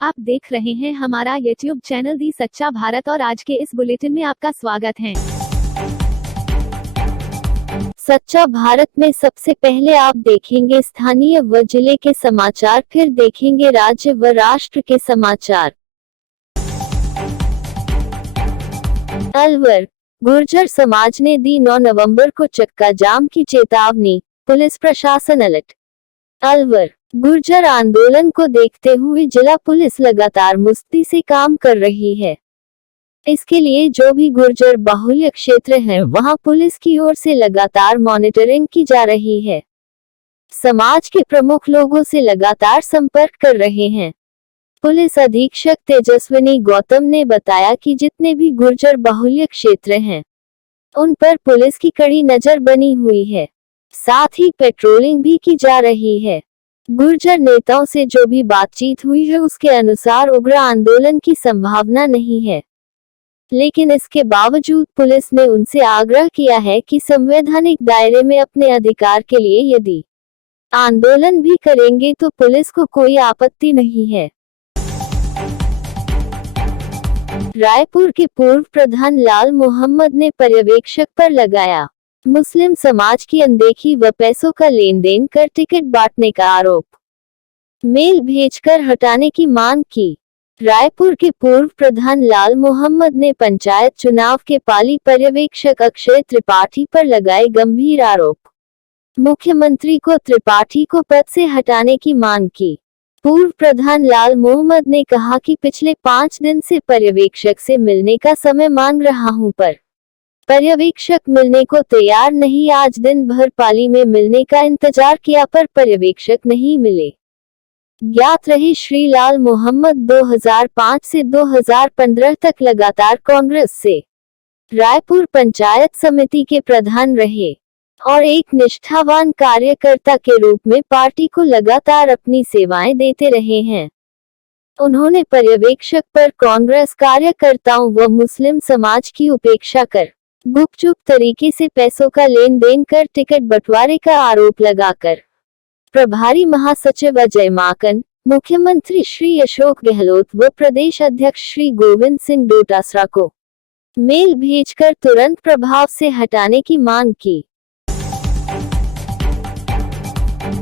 आप देख रहे हैं हमारा YouTube चैनल दी सच्चा भारत और आज के इस बुलेटिन में आपका स्वागत है। सच्चा भारत में सबसे पहले आप देखेंगे स्थानीय व जिले के समाचार, फिर देखेंगे राज्य व राष्ट्र के समाचार। अलवर गुर्जर समाज ने दी 9 नवंबर को चक्का जाम की चेतावनी, पुलिस प्रशासन अलर्ट। अलवर गुर्जर आंदोलन को देखते हुए जिला पुलिस लगातार मुस्तैदी से काम कर रही है। इसके लिए जो भी गुर्जर बाहुल्य क्षेत्र है वहां पुलिस की ओर से लगातार मॉनिटरिंग की जा रही है। समाज के प्रमुख लोगों से लगातार संपर्क कर रहे हैं। पुलिस अधीक्षक तेजस्विनी गौतम ने बताया कि जितने भी गुर्जर बाहुल्य क्षेत्र हैं उन पर पुलिस की कड़ी नजर बनी हुई है, साथ ही पेट्रोलिंग भी की जा रही है। गुर्जर नेताओं से जो भी बातचीत हुई है उसके अनुसार उग्र आंदोलन की संभावना नहीं है, लेकिन इसके बावजूद पुलिस ने उनसे आग्रह किया है कि संवैधानिक दायरे में अपने अधिकार के लिए यदि आंदोलन भी करेंगे तो पुलिस को कोई आपत्ति नहीं है। रायपुर के पूर्व प्रधान लाल मोहम्मद ने पर्यवेक्षक पर लगाया मुस्लिम समाज की अनदेखी व पैसों का लेन देन कर टिकट बांटने का आरोप, मेल भेजकर हटाने की मांग की। रायपुर के पूर्व प्रधान लाल मोहम्मद ने पंचायत चुनाव के पाली पर्यवेक्षक अक्षय त्रिपाठी पर लगाए गंभीर आरोप, मुख्यमंत्री को त्रिपाठी को पद से हटाने की मांग की। पूर्व प्रधान लाल मोहम्मद ने कहा कि पिछले 5 दिन से पर्यवेक्षक से मिलने का समय मांग रहा हूं पर पर्यवेक्षक मिलने को तैयार नहीं। आज दिन भर पाली में मिलने का इंतजार किया पर पर्यवेक्षक नहीं मिले। ज्ञात रहे श्री लाल मोहम्मद 2005 से 2015 तक लगातार कांग्रेस से रायपुर पंचायत समिति के प्रधान रहे और एक निष्ठावान कार्यकर्ता के रूप में पार्टी को लगातार अपनी सेवाएं देते रहे हैं। उन्होंने पर्यवेक्षक पर कांग्रेस कार्यकर्ताओं व मुस्लिम समाज की उपेक्षा कर गुपचुप तरीके से पैसों का लेन देन कर टिकट बंटवारे का आरोप लगाकर प्रभारी महासचिव अजय माकन, मुख्यमंत्री श्री अशोक गहलोत व प्रदेश अध्यक्ष श्री गोविंद सिंह डोटासरा को मेल भेजकर तुरंत प्रभाव से हटाने की मांग की।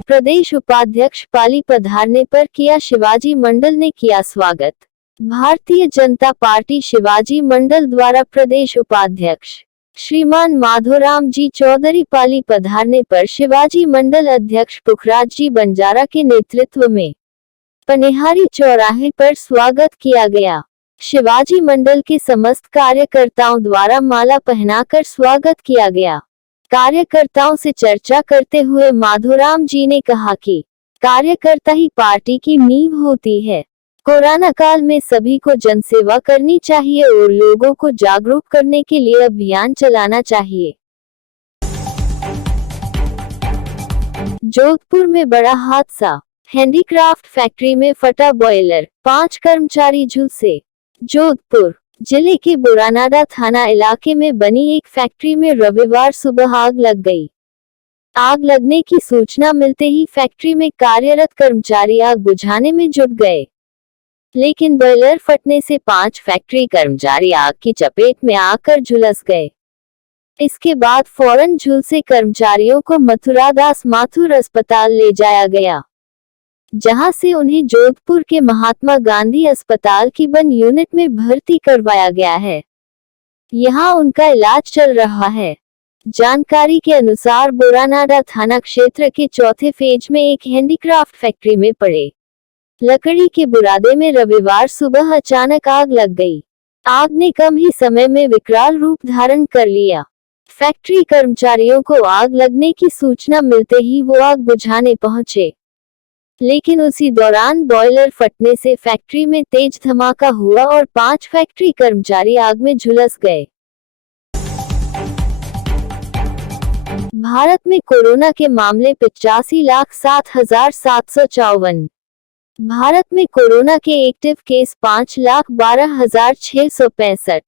प्रदेश उपाध्यक्ष पाली पधारने पर किया शिवाजी मंडल ने किया स्वागत। भारतीय जनता पार्टी शिवाजी मंडल द्वारा प्रदेश उपाध्यक्ष श्रीमान माधोराम जी चौधरी पाली पधारने पर शिवाजी मंडल अध्यक्ष पुखराज जी बंजारा के नेतृत्व में पनिहारी चौराहे पर स्वागत किया गया। शिवाजी मंडल के समस्त कार्यकर्ताओं द्वारा माला पहनाकर स्वागत किया गया। कार्यकर्ताओं से चर्चा करते हुए माधोराम जी ने कहा कि कार्यकर्ता ही पार्टी की नींव होती है। कोरोना काल में सभी को जनसेवा करनी चाहिए और लोगों को जागरूक करने के लिए अभियान चलाना चाहिए। जोधपुर में बड़ा हादसा, हैंडीक्राफ्ट फैक्ट्री में फटा बॉयलर, 5 कर्मचारी झुलसे। जोधपुर जिले के बुरानाडा थाना इलाके में बनी एक फैक्ट्री में रविवार सुबह आग लग गई। आग लगने की सूचना मिलते ही फैक्ट्री में कार्यरत कर्मचारी आग बुझाने में जुट गए, लेकिन बॉयलर फटने से 5 फैक्ट्री कर्मचारी आग की चपेट में आकर झुलस गए। इसके बाद फौरन झुलसे कर्मचारियों को मथुरादास माथुर अस्पताल ले जाया गया, जहां से उन्हें जोधपुर के महात्मा गांधी अस्पताल की बन यूनिट में भर्ती करवाया गया है। यहां उनका इलाज चल रहा है। जानकारी के अनुसार बुरानाडा थाना क्षेत्र के चौथे फेज में एक हैंडीक्राफ्ट फैक्ट्री में पड़े लकड़ी के बुरादे में रविवार सुबह अचानक आग लग गई। आग ने कम ही समय में विकराल रूप धारण कर लिया। फैक्ट्री कर्मचारियों को आग लगने की सूचना मिलते ही वो आग बुझाने पहुंचे, लेकिन उसी दौरान बॉयलर फटने से फैक्ट्री में तेज धमाका हुआ और 5 फैक्ट्री कर्मचारी आग में झुलस गए। भारत में कोरोना के मामले 85,07,754। भारत में कोरोना के एक्टिव केस 5,12,665।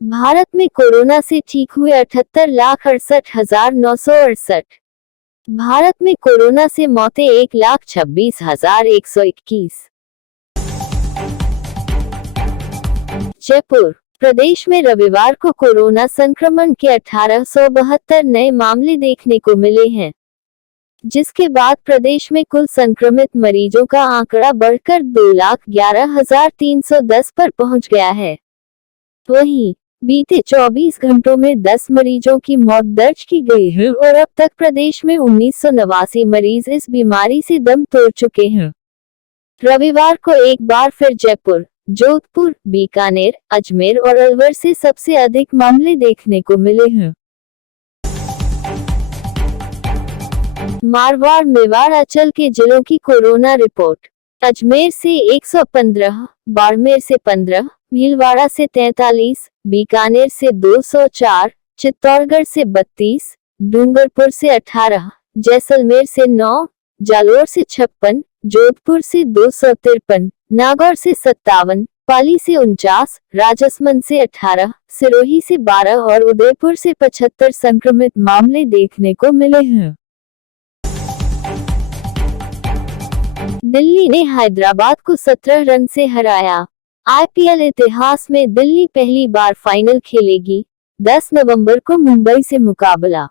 भारत में कोरोना से ठीक हुए 78,68,968। भारत में कोरोना से मौतें 1,26,121। जयपुर प्रदेश में रविवार को कोरोना संक्रमण के 1872 नए मामले देखने को मिले हैं, जिसके बाद प्रदेश में कुल संक्रमित मरीजों का आंकड़ा बढ़कर 2,11,310 पर पहुंच गया है। वहीं बीते 24 घंटों में 10 मरीजों की मौत दर्ज की गई है और अब तक प्रदेश में 1989 मरीज इस बीमारी से दम तोड़ चुके हैं। रविवार को एक बार फिर जयपुर, जोधपुर, बीकानेर, अजमेर और अलवर से सबसे अधिक मामले देखने को मिले हैं। मारवाड़, मेवाड़, अंचल के जिलों की कोरोना रिपोर्ट। अजमेर से 115, बाड़मेर से 15, भीलवाड़ा से 43, बीकानेर से 204, चित्तौड़गढ़ से 32, डूंगरपुर से 18, जैसलमेर से 9, जालोर से 56, जोधपुर से 253, नागौर से 57, पाली से 49, राजसमंद से 18, सिरोही से 12 और उदयपुर से 75 संक्रमित मामले देखने को मिले हैं। दिल्ली ने हैदराबाद को 17 रन से हराया। आईपीएल इतिहास में दिल्ली पहली बार फाइनल खेलेगी। 10 नवंबर को मुंबई से मुकाबला।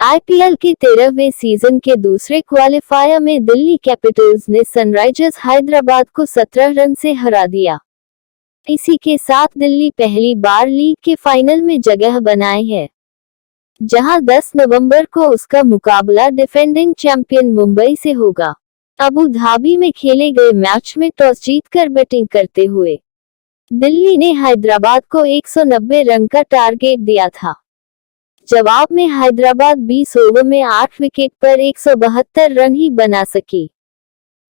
आईपीएल के 13वें सीजन के दूसरे क्वालिफायर में दिल्ली कैपिटल्स ने सनराइजर्स हैदराबाद को 17 रन से हरा दिया। इसी के साथ दिल्ली पहली बार लीग के फाइनल में जगह बनाए है, जहां 10 नवंबर को उसका मुकाबला डिफेंडिंग चैंपियन मुंबई से होगा। अबू धाबी में खेले गए मैच में टॉस जीतकर बैटिंग करते हुए दिल्ली ने हैदराबाद को 190 रन का टारगेट दिया था। जवाब में हैदराबाद 20 ओवर में 8 विकेट पर 172 रन ही बना सकी।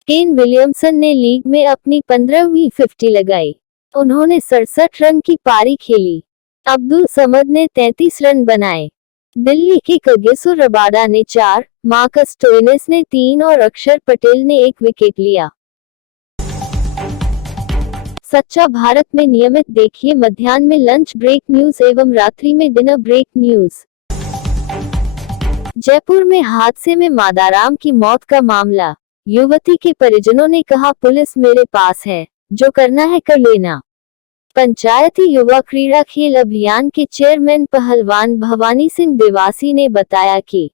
केन विलियमसन ने लीग में अपनी 15वीं 50 लगाई। उन्होंने 67 रन की पारी खेली। अब्दुल समद ने 33 रन बनाए। दिल्ली के कगिसो रबाडा ने 4, मार्कस स्टोइनिस ने 3 और अक्षर पटेल ने 1 विकेट लिया। सच्चा भारत में नियमित देखिए मध्याह्न में लंच ब्रेक न्यूज एवं रात्रि में डिनर ब्रेक न्यूज। जयपुर में हादसे में मादाराम की मौत का मामला। युवती के परिजनों ने कहा पुलिस मेरे पास है, जो करना है कर लेना। पंचायती युवा क्रीड़ा खेल अभियान के चेयरमैन पहलवान भवानी सिंह देवासी ने बताया कि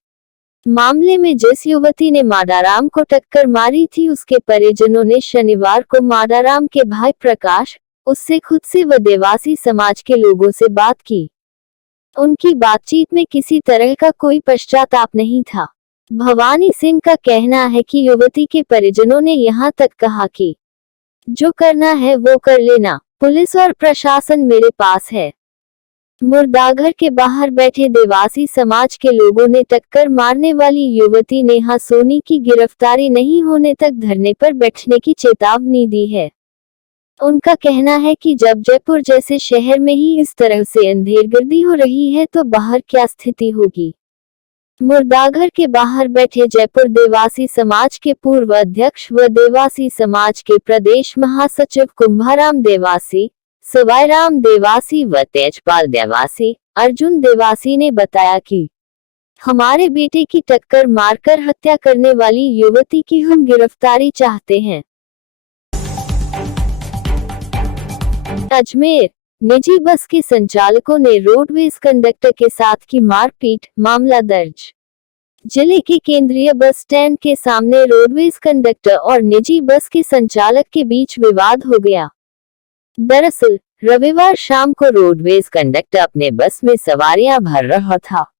मामले में जिस युवती ने मादाराम को टक्कर मारी थी उसके परिजनों ने शनिवार को मादाराम के भाई प्रकाश, उससे खुद से व देवासी समाज के लोगों से बात की। उनकी बातचीत में किसी तरह का कोई पश्चाताप नहीं था। भवानी सिंह का कहना है कि युवती के परिजनों ने यहां तक कहा कि जो करना है वो कर लेना, पुलिस और प्रशासन मेरे पास है। मुर्दाघर के बाहर बैठे देवासी समाज के लोगों ने टक्कर मारने वाली युवती नेहा सोनी की गिरफ्तारी नहीं होने तक धरने पर बैठने की चेतावनी दी है। उनका कहना है कि जब जयपुर जैसे शहर में ही इस तरह से अंधेरगर्दी हो रही है तो बाहर क्या स्थिति होगी। मुर्दाघर के बाहर बैठे जयपुर देवासी समाज के पूर्व अध्यक्ष व देवासी समाज के प्रदेश महासचिव कुंभाराम देवासी, सवाईराम देवासी व तेजपाल देवासी, अर्जुन देवासी ने बताया कि हमारे बेटे की टक्कर मारकर हत्या करने वाली युवती की हम गिरफ्तारी चाहते हैं। अजमेर, निजी बस के संचालकों ने रोडवेज कंडक्टर के साथ की मारपीट, मामला दर्ज। जिले के केंद्रीय बस स्टैंड के सामने रोडवेज कंडक्टर और निजी बस के संचालक के बीच विवाद हो गया। दरअसल रविवार शाम को रोडवेज कंडक्टर अपने बस में सवारियां भर रहा था।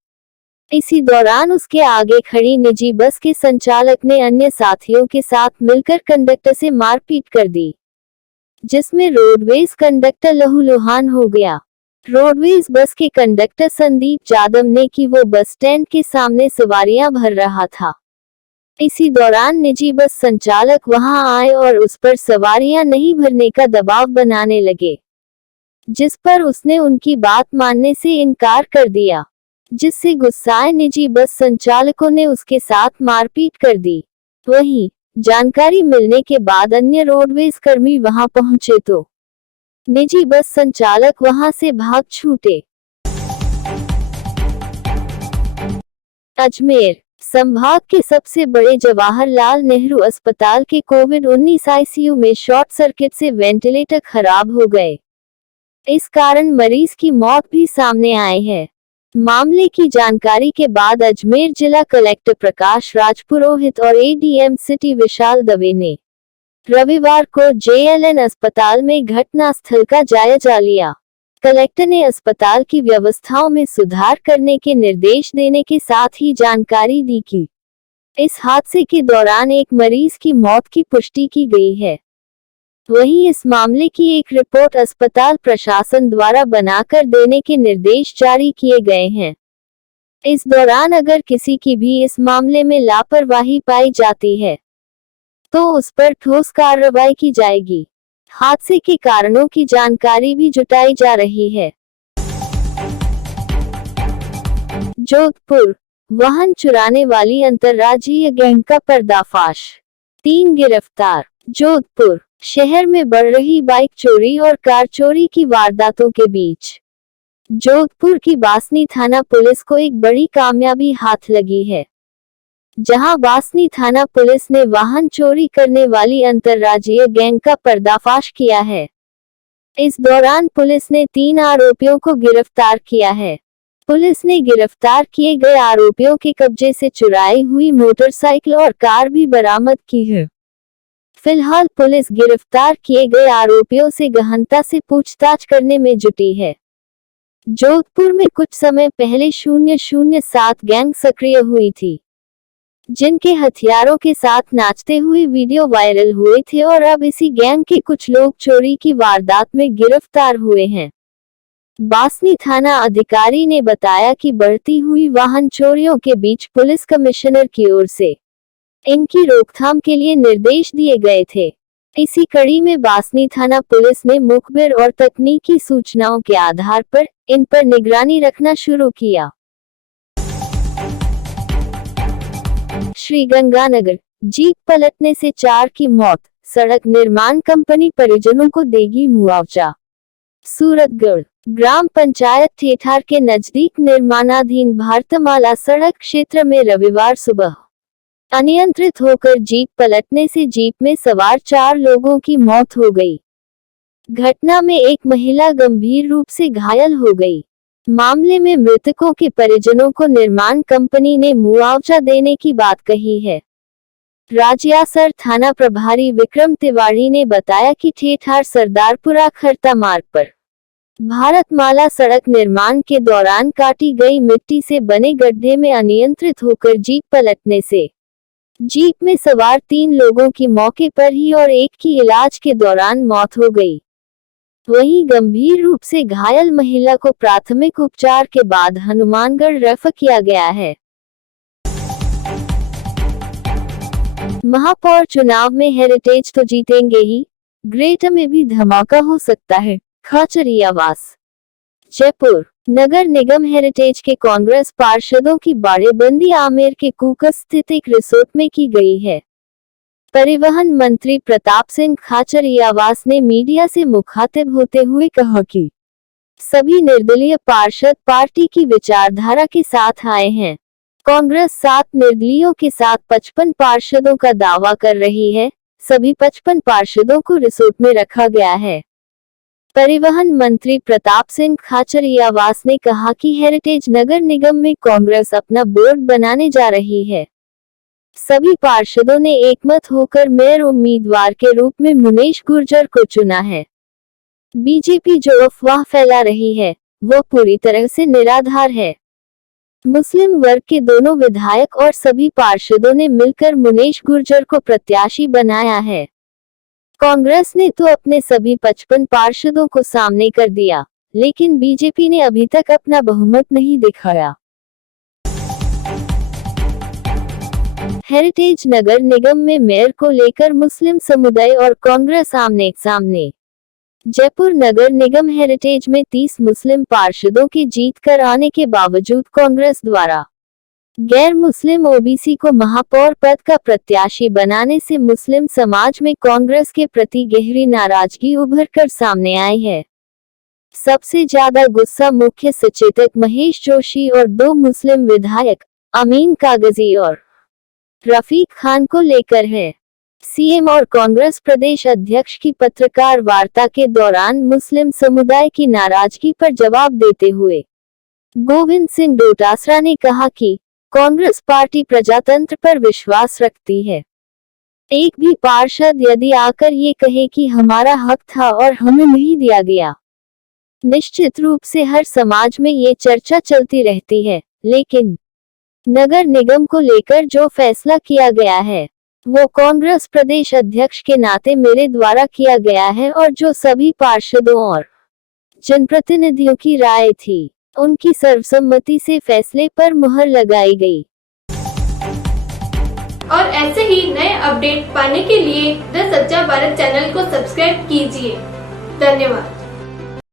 इसी दौरान उसके आगे खड़ी निजी बस के संचालक ने अन्य साथियों के साथ मिलकर कंडक्टर से मारपीट कर दी, जिसमें रोडवेज कंडक्टर लहूलुहान हो गया। रोडवेज बस के कंडक्टर संदीप जादव ने कि वो बस स्टैंड के सामने सवारियां भर रहा था। इसी दौरान निजी बस संचालक वहां आए और उस पर सवारियां नहीं भरने का दबाव बनाने लगे, जिस पर उसने उनकी बात मानने से इनकार कर दिया, जिससे गुस्साए निजी बस संचालकों ने उसके साथ मारपीट कर दी। वहीं जानकारी मिलने के बाद अन्य रोडवेज कर्मी वहां पहुंचे तो निजी बस संचालक वहां से भाग छूटे। अजमेर संभाग के सबसे बड़े जवाहरलाल नेहरू अस्पताल के कोविड-19 आईसीयू में शॉर्ट सर्किट से वेंटिलेटर खराब हो गए। इस कारण मरीज की मौत भी सामने आई है। मामले की जानकारी के बाद अजमेर जिला कलेक्टर प्रकाश राज पुरोहित और एडीएम सिटी विशाल दवे ने रविवार को जेएलएन अस्पताल में घटनास्थल का जायजा लिया। कलेक्टर ने अस्पताल की व्यवस्थाओं में सुधार करने के निर्देश देने के साथ ही जानकारी दी कि इस हादसे के दौरान एक मरीज की मौत की पुष्टि की गई है। वहीं इस मामले की एक रिपोर्ट अस्पताल प्रशासन द्वारा बनाकर देने के निर्देश जारी किए गए हैं। इस दौरान अगर किसी की भी इस मामले में लापरवाही पाई जाती है तो उस पर ठोस कार्रवाई की जाएगी। हादसे के कारणों की जानकारी भी जुटाई जा रही है। जोधपुर, वाहन चुराने वाली अंतर्राज्यीय गैंग का पर्दाफाश, 3 गिरफ्तार। जोधपुर शहर में बढ़ रही बाइक चोरी और कार चोरी की वारदातों के बीच जोधपुर की बासनी थाना पुलिस को एक बड़ी कामयाबी हाथ लगी है, जहां बासनी थाना पुलिस ने वाहन चोरी करने वाली अंतर्राज्यीय गैंग का पर्दाफाश किया है। इस दौरान पुलिस ने 3 आरोपियों को गिरफ्तार किया है। पुलिस ने गिरफ्तार किए गए आरोपियों के कब्जे से चुराई हुई मोटरसाइकिल और कार भी बरामद की है। फिलहाल पुलिस गिरफ्तार किए गए आरोपियों से गहनता से पूछताछ करने में जुटी है। जोधपुर में कुछ समय पहले 007 गैंग सक्रिय हुई थी, जिनके हथियारों के साथ नाचते हुए वीडियो वायरल हुए थे और अब इसी गैंग के कुछ लोग चोरी की वारदात में गिरफ्तार हुए हैं। बासनी थाना अधिकारी ने बताया कि बढ़ती हुई वाहन चोरियों के बीच पुलिस कमिश्नर की ओर से इनकी रोकथाम के लिए निर्देश दिए गए थे। इसी कड़ी में बासनी थाना पुलिस ने मुखबिर और तकनीकी सूचनाओं के आधार पर इन पर निगरानी रखना शुरू किया। श्रीगंगानगर, जीप पलटने से 4 की मौत, सड़क निर्माण कंपनी परिजनों को देगी मुआवजा। सूरतगढ़, ग्राम पंचायत ठेठार के नजदीक निर्माणाधीन भारतमाला सड़क क्षेत्र में रविवार सुबह अनियंत्रित होकर जीप पलटने से जीप में सवार 4 लोगों की मौत हो गई। घटना में एक महिला गंभीर रूप से घायल हो गई। मामले में मृतकों के परिजनों को निर्माण कंपनी ने मुआवजा देने की बात कही है। राजियासर थाना प्रभारी विक्रम तिवारी ने बताया कि ठेठार सरदारपुरा खरता मार्ग पर भारतमाला सड़क निर्माण के दौरान काटी गई मिट्टी से बने गड्ढे में अनियंत्रित होकर जीप पलटने से जीप में सवार 3 लोगों की मौके पर ही और एक की इलाज के दौरान मौत हो गई। वहीं गंभीर रूप से घायल महिला को प्राथमिक उपचार के बाद हनुमानगढ़ रेफर किया गया है। महापौर चुनाव में हेरिटेज तो जीतेंगे ही, ग्रेटर में भी धमाका हो सकता है, खाचरी आवास। जयपुर नगर निगम हेरिटेज के कांग्रेस पार्षदों की बाड़ेबंदी आमेर के कूकस स्थित एक रिसोर्ट में की गई है। परिवहन मंत्री प्रताप सिंह खाचरियावास ने मीडिया से मुखातिब होते हुए कहा कि सभी निर्दलीय पार्षद पार्टी की विचारधारा के साथ आए हैं। कांग्रेस 7 निर्दलीयों के साथ 55 पार्षदों का दावा कर रही है। सभी 55 पार्षदों को रिसोर्ट में रखा गया है। परिवहन मंत्री प्रताप सिंह खाचरियावास ने कहा कि हेरिटेज नगर निगम में कांग्रेस अपना बोर्ड बनाने जा रही है। सभी पार्षदों ने एकमत होकर मेयर उम्मीदवार के रूप में मुनेश गुर्जर को चुना है। बीजेपी जो अफवाह फैला रही है वो पूरी तरह से निराधार है। मुस्लिम वर्ग के दोनों विधायक और सभी पार्षदों ने मिलकर मुनेश गुर्जर को प्रत्याशी बनाया है। कांग्रेस ने तो अपने सभी 55 पार्षदों को सामने कर दिया, लेकिन बीजेपी ने अभी तक अपना बहुमत नहीं दिखाया। हेरिटेज नगर निगम में मेयर को लेकर मुस्लिम समुदाय और कांग्रेस आमने सामने। जयपुर नगर निगम हेरिटेज में 30 मुस्लिम पार्षदों के जीत कर आने के बावजूद कांग्रेस द्वारा गैर मुस्लिम ओबीसी को महापौर पद का प्रत्याशी बनाने से मुस्लिम समाज में कांग्रेस के प्रति गहरी नाराजगी उभर कर सामने आई है। सबसे ज्यादा गुस्सा मुख्य सचेतक महेश जोशी और 2 मुस्लिम विधायक अमीन कागजी और रफीक खान को लेकर है। सीएम और कांग्रेस प्रदेश अध्यक्ष की पत्रकार वार्ता के दौरान मुस्लिम समुदाय की नाराजगी पर जवाब देते हुए गोविंद सिंह डोटासरा ने कहा कि कांग्रेस पार्टी प्रजातंत्र पर विश्वास रखती है। एक भी पार्षद यदि आकर ये कहे कि हमारा हक था और हमें नहीं दिया गया, निश्चित रूप से हर समाज में ये चर्चा चलती रहती है, लेकिन नगर निगम को लेकर जो फैसला किया गया है वो कांग्रेस प्रदेश अध्यक्ष के नाते मेरे द्वारा किया गया है और जो सभी पार्षदों और जनप्रतिनिधियों की राय थी, उनकी सर्वसम्मति से फैसले पर मुहर लगाई गई। और ऐसे ही नए अपडेट पाने के लिए द सच्चा भारत चैनल को सब्सक्राइब कीजिए। धन्यवाद।